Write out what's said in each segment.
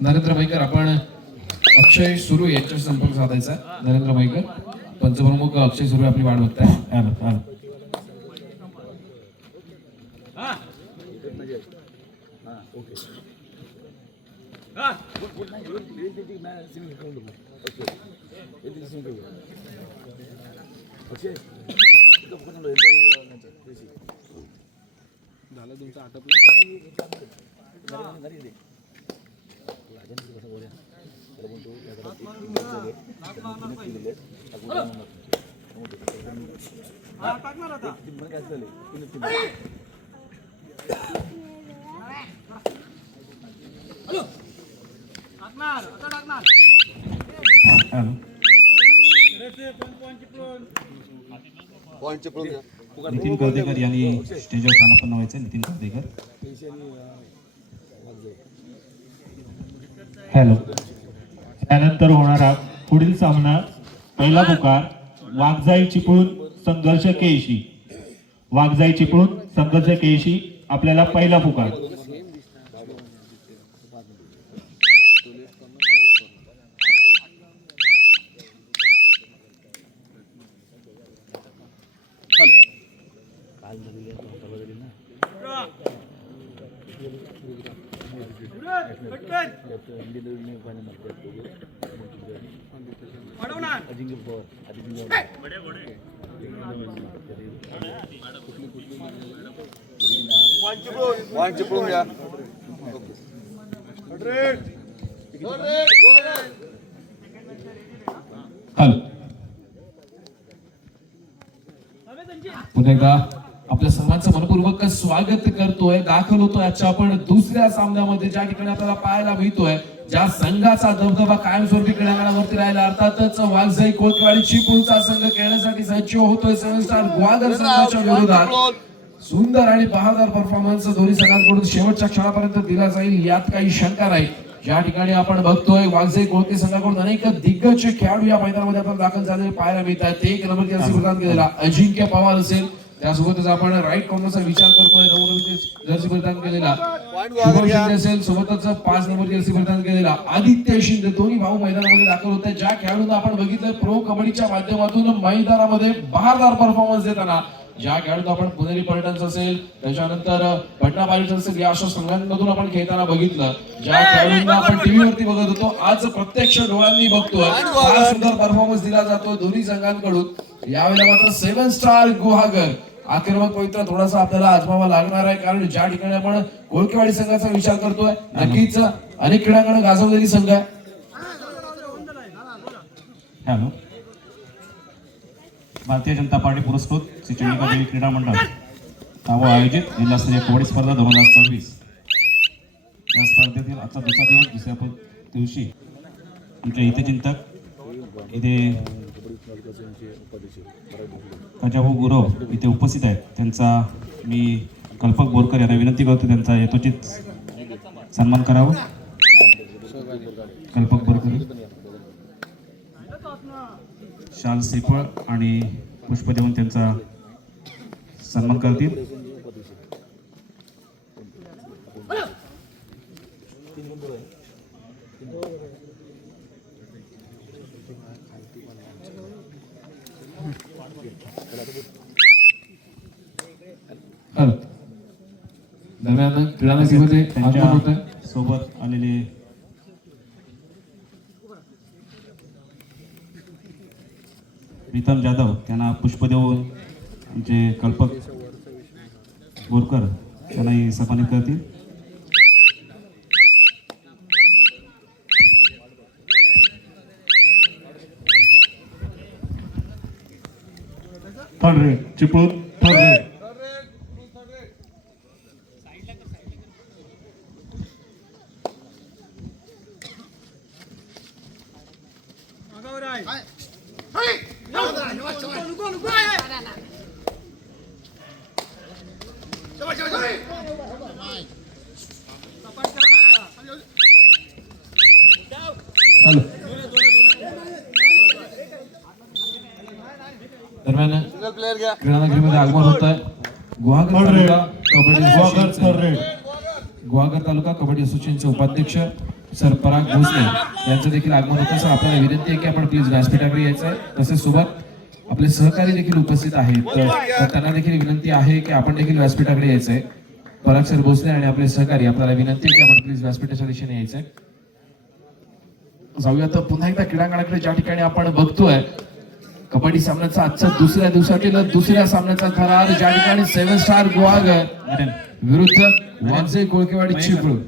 नरेंद्र मैकर, आपण अक्षय सुरू यांच्याशी संपर्क साधायचा. नरेंद्र मैकर, पंचप्रमुख अक्षय सुरू आपली वाट बघताय. झालं तुमचं आटपलं. नितीन कर्देकर यांनी स्टेजवर स्थानापन्न व्हायचं. नितीन कर्देकर. हॅलो. त्यानंतर होणारा पुढील सामना, पहिला पुकार वाघजाई चिपळूण संघर्ष केशी. वाघजाई चिपळूण संघर्ष केशी आपल्याला पहिला पुकार. पुन्हा एकदा आपल्या सर्वांचं मनपूर्वक स्वागत करतोय. दाखल होतोय आजच्या आपण दुसऱ्या सामन्यामध्ये, ज्या ठिकाणी आपल्याला पाहायला मिळतोय ज्या संघाचा दबदबा कायमस्वरूपी क्रीडांगणावरती राहिला, अर्थातच वाघजाई कोळपेवाडी चिपळूणचा संघ खेळण्यासाठी सज्ज होतोय 7 स्टार ग्वादर संघाच्या विरोधात. सुंदर आणि बहादर परफॉर्मन्स दोन्ही संघांकडून शेवटच्या क्षणापर्यंत दिला जाईल यात काही शंका नाही. ज्या ठिकाणी आपण बघतोय वाघजाई कोळपे संघाकडून अनेक दिग्गज खेळाडू या मैदानामध्ये आपल्याला दाखल झालेले पाहायला मिळत आहेत. 1 नंबर जर्सी प्रदान केलेला अजिंक्य पवार असेल, त्यासोबतच आपण राईट कॉर्नरचा विचार करतोय 9 नंबर जर्सी प्रदान केलेला शुभम शिंदे असेल, सोबतच 5 नंबर जर्सी प्रदान केलेला आदित्य शिंदे. दोन्ही भाऊ मैदानामध्ये दाखल होत आहेत. ज्या खेळाडूंना आपण बघितलं प्रो कबड्डीच्या माध्यमातून मैदानामध्ये बहारदार परफॉर्मन्स देताना, ज्या खेळाडू आपण पुणेरी पलटन्स असेल, त्याच्यानंतर पटना पायरेट्स असेल, या अशा संघांमधून आपण खेळताना बघितलं. ज्या खेळाडूंना आपण टीव्हीवरती बघत होतो, आज प्रत्यक्ष डोळ्यांनी बघतोय. फार सुंदर परफॉर्मन्स दिला जातो दोन्ही संघांकडून. यावेळेला मात्र 7 स्टार गुहागर आक्रमक पवित्र थोडासा आपल्याला आजमावा लागणार आहे, कारण ज्या ठिकाणी आपण कोळपेवाडी संघाचा विचार करतोय, नक्कीच अनेक क्रीडांगण गाजवलेली संघ आहे. हॅलो. भारतीय जनता पार्टी पुरस्कृत श्री चंडिका देवी क्रीडा मंडळ व आयोजित जिल्हास्तरीय कबड्डी स्पर्धा 2024 या स्पर्धेतील आजचा दुसरा दिवस. दुसऱ्या दिवशी आमचे हितचिंतक इथे कजाभाऊ गुरव इथे उपस्थित आहेत. त्यांचा मी कल्पक बोरकर यांना विनंती करतो त्यांचा यथोचित सन्मान करावा. कल्पक बोरकर शाल श्रीफळ आणि पुष्प देऊन त्यांचा सन्मान करतील. दरम्यान क्रीडा नगरीमध्ये त्यांच्या सोबत आलेले प्रीतम जाधव त्यांना पुष्प देऊन आमचे कल्पक बोरकर त्यांनाही सन्मानित करतील. Third red Chiplun, third red. दरम्यान क्रीडानगरीमध्ये आगमन होत आहे गुहागर तालुका कबड्डी असोसिएशनचे उपाध्यक्ष सर पराग भोसले यांचं देखील आगमन होतं. सर आपल्याला विनंती आहे की आपण प्लीज व्यासपीठाकडे यायचं आहे. तसेच सोबत आपले सहकारी देखील उपस्थित आहेत तर त्यांना देखील विनंती आहे की आपण देखील व्यासपीठाकडे यायचं आहे. पराग सर भोसले आणि आपले सहकारी आपल्याला विनंती आहे की आपण प्लीज व्यासपीठाच्या दिशेने यायचंय. जाऊया तर पुन्हा एकदा क्रीडांगणाकडे ज्या ठिकाणी आपण बघतोय कबड्डी सामन्याचा आजच्या दुसऱ्या दिवसातील दुसऱ्या सामन्याचा थरार ज्या ठिकाणी 7 स्टार गुहागर विरुद्ध वागजाई कोळकेवाडी चिपळूण.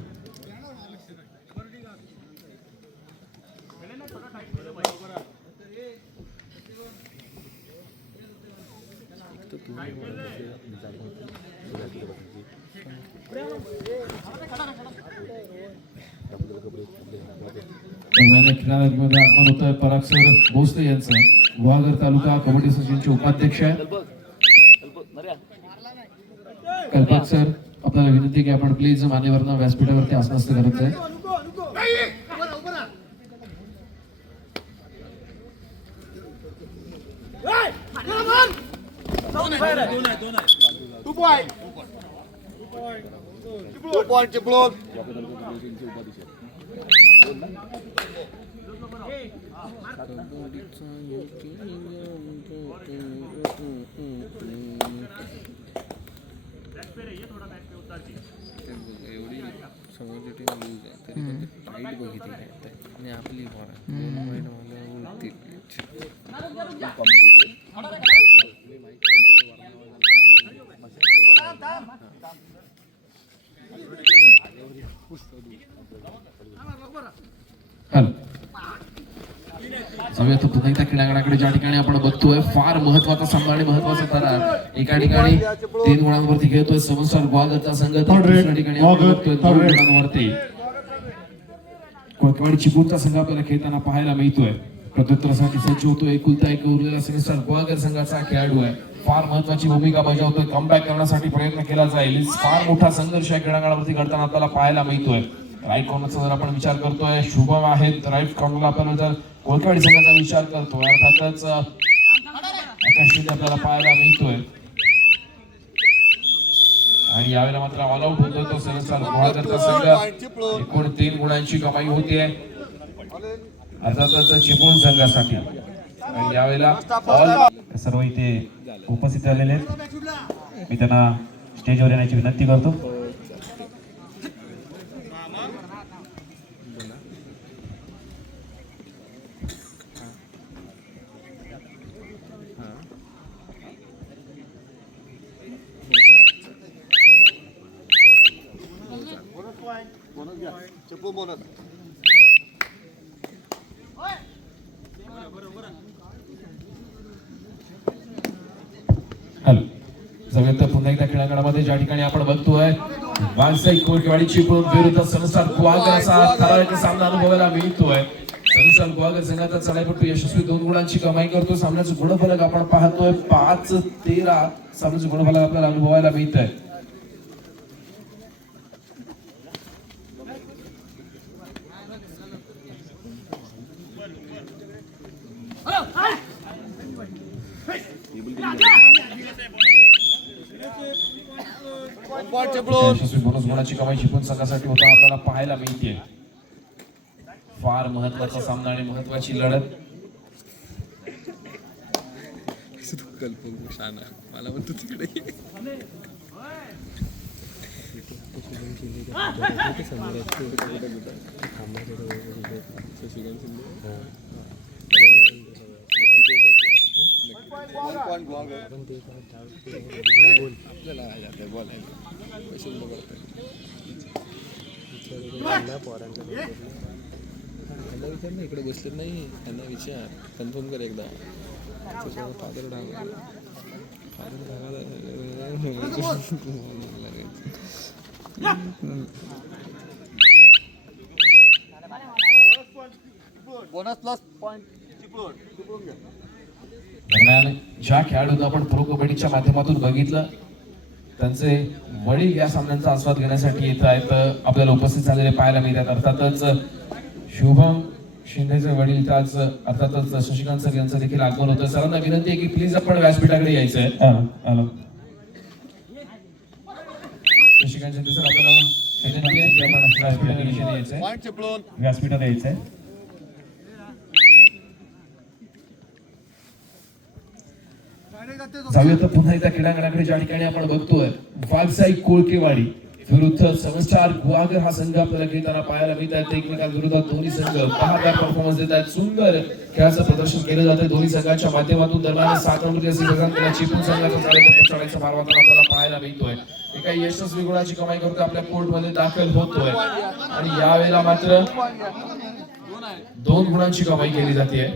खेळामध्ये आगमन होत आहे पराग सर भोसले यांचं गुहागर तालुका कबड्डी असोसिएशनचे उपाध्यक्ष आहे. कल्पक सर आपल्याला विनंती की आपण प्लीज मान्यवरांना व्यासपीठावरती आसनस्थ करत आहे. एवढी समोरची टीम लूज आहे तरी त्यांनी टाईट बघितली आणि आपली जाऊया तर पुन्हा एकदा क्रीडांगणाकडे ज्या ठिकाणी आपण बघतोय फार महत्वाचा सामना आणि महत्वाचा थरार. एका ठिकाणी 3 गुणांवरती खेळतोय समोर गुहागरचा संघ तर दुसऱ्या ठिकाणी आपण बघतोय 2 गुणांवरती कोळकेवाडी चिपळूणचा संघ आपल्याला खेळताना पाहायला मिळतोय. प्रत्युत्तरासाठी सज्ज होतोय एकुलता एक उरलेला सेमीस्टार गुहागर संघाचा खेळाडू आहे. फार महत्वाची भूमिका बजावतोय. कमबॅक करण्यासाठी प्रयत्न केला जाईल. फार मोठा संघर्ष या क्रीडांगणावरती घडताना आपल्याला पाहायला मिळतोय. राईट कॉर्नरचा जर आपण विचार करतोय शुभम आहेत राईट कॉर्नरला आपण जर कोळकेवाडी संघाचा विचार करतोय अर्थातच आकाश शिंदे आपल्याला पाहायला मिळतोय आणि यावेळेला मात्र ऑल आउट होतोय तो सेमीस्टार गुहागरचा संघ. एकूण 3 गुणांची कमाई होतीये अर्थातच चिपळूण संघासाठी आणि यावेळेला ऑल सर्व इथे उपस्थित झालेले आहेत. मी त्यांना स्टेजवर येण्याची विनंती करतो. जाऊया तर पुन्हा एकदा क्रीडांगणामध्ये ज्या ठिकाणी आपण बघतोय वागजाई कोळकेवाडी चिपळूण विरुद्ध सेमीस्टार गुहागर असा थरारक सामना अनुभवायला मिळतोय. सेमीस्टार गुहागर संघाचा चढाईपटू यशस्वी 2 गुणांची कमाई करतो. सामन्याचं गुणफलक आपण पाहतोय 5-13 सामन्याचं गुणफलक आपल्याला अनुभवायला मिळत आहे. यशस्वी बोनस गुणाची कमाई चिपळूण संघासाठी होता आपल्याला पाहायला मिळते. फार महत्वाचा सामना आणि महत्वाची लढत. कल्पक छान आहे मला म्हणतो तिकडे विचार इकडे बसलेत नाही त्यांना विचार कन्फर्म कर एकदा फादर ढागा दरम्यान ज्या खेळाडूंना आपण प्रो कबड्डीच्या माध्यमातून बघितलं त्यांचे वडील या सामन्यांचा आस्वाद घेण्यासाठी येत आहेत आपल्याला उपस्थित झालेले पाहायला मिळतात. अर्थातच शुभम शिंदेचे वडील त्याच अर्थातच शशिकांत सर यांचं देखील आगमन होतं. सरांना विनंती आहे की प्लीज आपण व्यासपीठाकडे यायचंय. शशिकांत शिंदे सर आपल्याला विनंती आहे की आपण व्यासपीठाकडे यायचंय. व्यासपीठात यायचंय. जाऊया तर पुन्हा एकदा क्रीडांगणाकडे, ज्या ठिकाणी आपण बघतोय वाघजाई कोळकेवाडी विरुद्ध सेव्हन स्टार गुहागर हा संघ आपल्याला खेळताना पाहायला मिळत आहेत. एकमेकांविरोधात दोन्ही संघ बहादार परफॉर्मन्स देत आहेत. सुंदर खेळाचं प्रदर्शन केलं जातं दोन्ही संघाच्या माध्यमातून. दरम्यान 7 नंबर केला चिपळूण संघाचा चढाईचा मार आपल्याला पाहायला मिळतोय. एका यशस्वी गुणाची कमाई करतोय, आपल्या कोर्टमध्ये दाखल होतोय आणि यावेळेला मात्र 2 गुणांची कमाई केली जाते.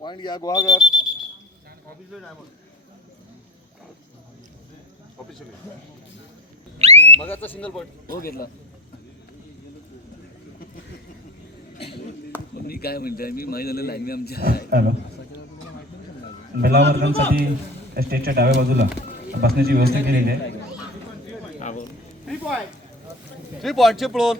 पॉइंट घ्या गुहागर. मगाचा सिंगल पॉइंट हो घेतला. मी काय म्हणते, मी माहिती झालं लाईन आमच्या महिला वर्गांसाठी स्टेजच्या डाव्या बाजूला बसण्याची व्यवस्था केलेली आहे. 3 पॉइंट चिपळूण.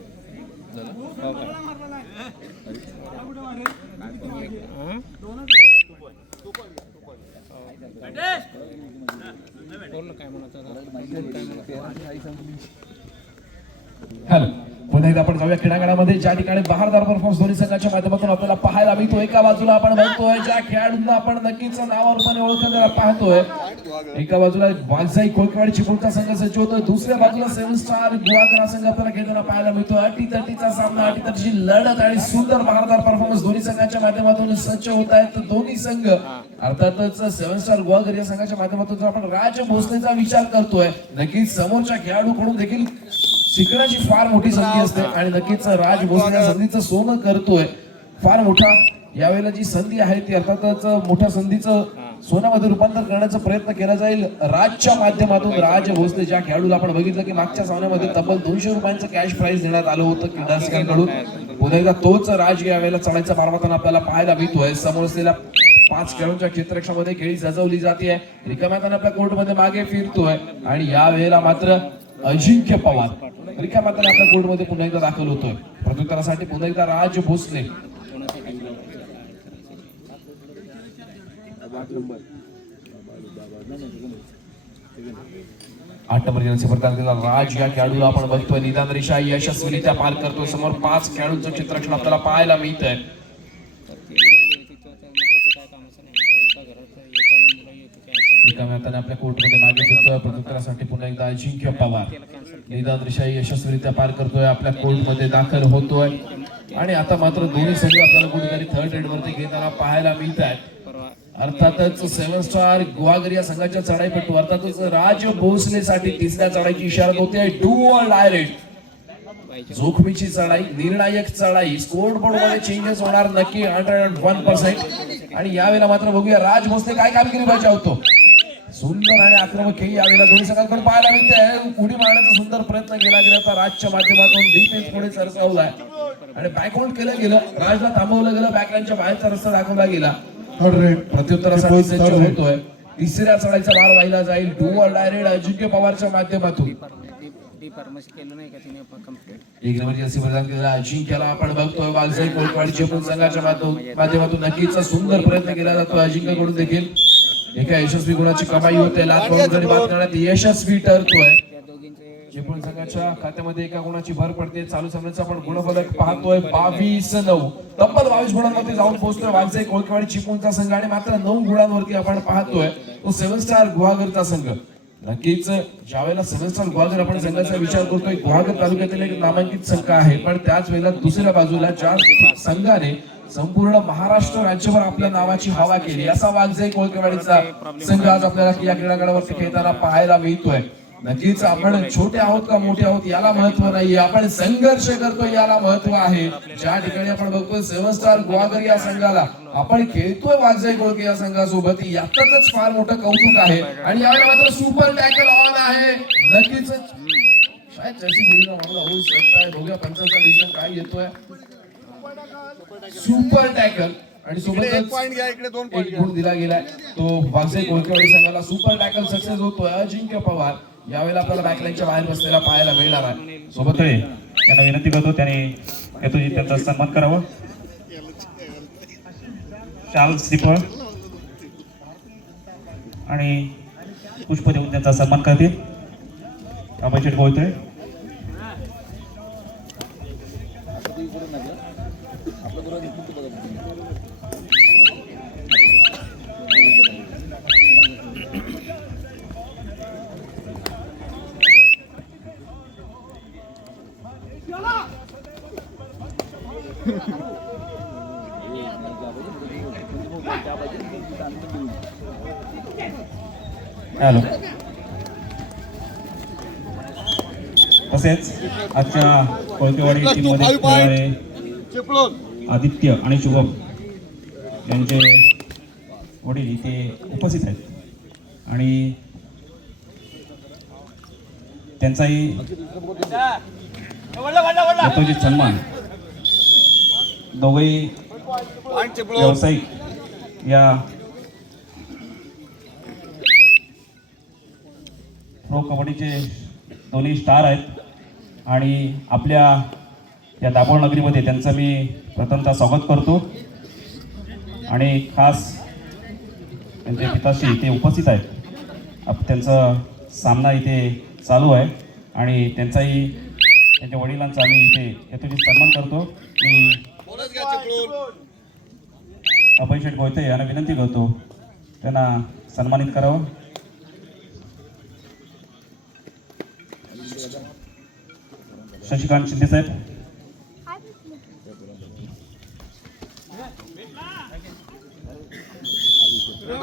हॅलो, पुन्हा एकदा आपण जाऊया क्रीडांगणामध्ये, ज्या ठिकाणी बहारदार परफॉर्मन्स दोन्ही संघाच्या माध्यमातून आपल्याला पाहायला मिळतो. एका बाजूला आपण बघतोय ज्या खेळाडूंना आपण नक्कीच नावारूपाने ओळखण्याला पाहतोय. एका बाजूला वाघजाई कोळकेवाडी चिपळूणचा संघ सज्ज होतोय, दुसऱ्या बाजूला सेव्हन स्टार गुहागर हा संघ आपल्याला खेळताना पाहायला मिळतो. अटीतटीचा सामना, अटीतटीची लढत आणि सुंदर बहारदार परफॉर्मन्स दोन्ही संघाच्या माध्यमातून सज्ज होत आहेत. दोन्ही संघ अर्थातच सेव्हन स्टार गुहागर या संघाच्या माध्यमातून आपण राज भोसलेचा विचार करतोय, नक्कीच समोरच्या खेळाडूकडून देखील शिकण्याची फार मोठी संधी असते आणि नक्कीच राज भोसले या संधीचं सोनं करतोय. फार मोठा यावेळेला जी संधी आहे ती अर्थातच मोठ्या संधीचं सोन्यामध्ये रूपांतर करण्याचा प्रयत्न केला जाईल राजच्या माध्यमातून. राज भोसले ज्या खेळाडूला आपण बघितलं की मागच्या सामन्यामध्ये तब्बल 200 रुपयांचं कॅश प्राइज देण्यात आलं होतं क्रीडारसिकांकडून. पुन्हा एकदा तोच राज यावेळेला चढायचा मारवाताना आपल्याला पाहायला मिळतोय. समोर असलेल्या 5 खेळाडूंच्या क्षेत्ररक्षणामध्ये खेळी सजवली जाते. रिकाम्या हाताने आपल्या कोर्टमध्ये मागे फिरतोय आणि यावेळेला मात्र अजिंक्य पवार रिकाम्या हाताने आपल्या कोर्टमध्ये पुन्हा एकदा दाखल होतोय. प्रत्युत्तरासाठी पुन्हा एकदा राज भोसले. 8 नंबर जर्सी प्रदान राज या खेळाडूला आपण बघतोय निदान रेषा यशस्वीरित्या पार करतोय. समोर 5 खेळाडूंचं क्षेत्ररक्षण आपल्याला पाहायला मिळतंय. आपल्या कोर्टमध्ये मागे फिरतोय. प्रत्युत्तरासाठी पुन्हा एकदा अजिंक्य पवार निदान रेषा यशस्वीरित्या पार करतोय, आपल्या कोर्टमध्ये दाखल होतोय आणि आता मात्र दोन्ही संघ आपल्याला कुठेतरी थर्ड रेड वरती घेताना पाहायला मिळत आहेत. अर्थातच सेव्हन स्टार गुहागर या संघाच्या चढाईपटू अर्थातच राज भोसलेसाठी तिसऱ्या चढाईची इशारा होते. डू ऑर डाय रेड, जोखमीची चढाई, निर्णायक चढाई, स्कोर बोर्ड मध्ये चेंजेस होणार नक्की 101%. आणि यावेळेला मात्र बघूया राज भोसले काय कामगिरी बजावतो. सुंदर आणि आक्रमक खेळी यावेळेला दोन्ही संघांकडून पाहायला मिळते. उडी मारण्याचा सुंदर प्रयत्न केला गेला होता राजच्या माध्यमातून. डिफेन्स पुढे सरसावलाय आणि बॅकआउट केलं गेलं. राजला थांबवलं गेलं, बॅकलाईनच्या बाहेरचा रस्ता दाखवला गेला. प्रत्युत्तरासाठी सज्ज होतोय. तिसऱ्या चढाईचा भार वाहिला जाईल. डू ऑर डाय रेड अजिंक्य पवारच्या माध्यमातून. एक नंबर जर्सी प्रदान केलेला अजिंक्यला आपण बघतोय. वाघजाई कोळकेवाडी चिपळूण संघाच्या माध्यमातून नक्कीच सुंदर प्रयत्न केला जातो अजिंक्यकडून देखील. एका यशस्वी गुणाची कमाई होते. लाच बाद करण्यात यशस्वी ठरतोय. चिपळूण संघाच्या खात्यामध्ये एका गुणाची भर पडते. चालू सामन्याचा आपण गुणफलक पाहतोय 22-9, तब्बल 22 गुणांवरती जाऊन पोहोचतोय वाघजाई कोळकेवाडी चिपळूणचा संघ आणि मात्र 9 गुणांवरती आपण पाहतोय तो सेव्हन स्टार गुहागरचा संघ. नक्कीच ज्यावेळेला सेव्हन स्टार गुहागर आपण संघाचा विचार करतोय, गुहागर तालुक्यातील एक नामांकित संघ आहे, पण त्याच वेळेला दुसऱ्या बाजूला ज्या संघाने संपूर्ण महाराष्ट्र राज्यभर आपल्या नावाची हवा केली असा वाघजाई कोळकेवाडीचा संघ आज आपल्याला या क्रीडांगणावरती खेळताना पाहायला मिळतोय. नक्कीच आपण छोटे आहोत का मोठे आहोत याला महत्व नाहीये, आपण संघर्ष करतो याला महत्व आहे. ज्या ठिकाणी आपण बघतोय 7 स्टार गुहागर या संघाला आपण खेळतोय वाघजाई कोळके या संघासोबत, यातच फार मोठं कौतुक आहे. आणि यावेळेला मात्र सुपर टॅकल ऑन आहे. नक्कीच शायद जर्सी मुलीला मामला होऊ शकताय. बघूया पंचांचा डिसिजन काय येतोय. सुपर टॅकल आणि सोबतच पॉइंट घ्या, इकडे 2 पॉइंट एक गुण दिला गेलाय तो वाघजाई कोळकेवाडी संघाला. सुपर टॅकल सक्सेस होतोय. अजिंक्य पवार यावेळेला आपल्याला बॅकलाईनच्या बाहेर बसलेला पाहायला मिळणार आहे. सोबत यांना विनंती करतो त्याने येतो त्यांचा सन्मान करावा. शाल श्रीफळ आणि पुष्प देऊन त्यांचा सन्मान करतील. अभयशेठ गोयतळे हॅलो. तसेच आजच्या कोळकेवाडी टीममध्ये खेळणारे चिपळूण आदित्य आणि शुभम यांचे वडील इथे उपस्थित आहेत आणि त्यांचाही यथोचित सन्मान दोघंही पॉइंट चिपळूण. व्यावसायिक या प्रो कबड्डीचे दोन्ही स्टार आहेत आणि आपल्या या दाभोळ नगरीमध्ये त्यांचं मी प्रथमतः स्वागत करतो आणि खास त्यांचे पिताश्री इथे उपस्थित आहेत. त्यांचा सामना इथे चालू आहे आणि त्यांचाही त्यांच्या वडिलांचा आम्ही इथे यथोचित सन्मान करतो. मी बोनस घ्या चिपळूण. अभयशेठ गोयते यांना विनंती करतो त्यांना सन्मानित करावं. शशिकांत शिंदे साहेब.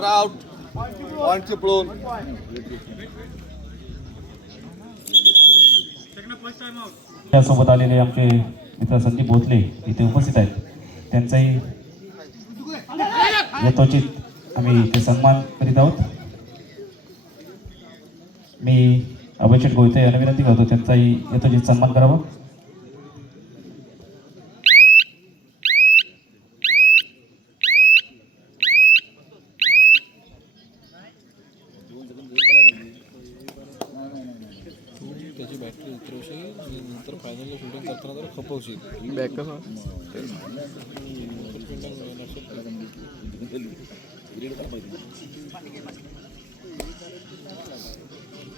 आउट. पॉइंट चिपळूण. त्यासोबत आलेले आमचे मित्र संदीप भोसले इथे उपस्थित आहेत. त्यांचाही यथोचित आम्ही इथे सन्मान करीत आहोत. मी अभयशेठ गोयते यांना विनंती करतो त्यांचाही यथोचित सन्मान करावा. त्याची बॅटरी उतरवशील आणि नंतर फायनलला शूटिंग करताना जरा खपवशील. बॅक कसं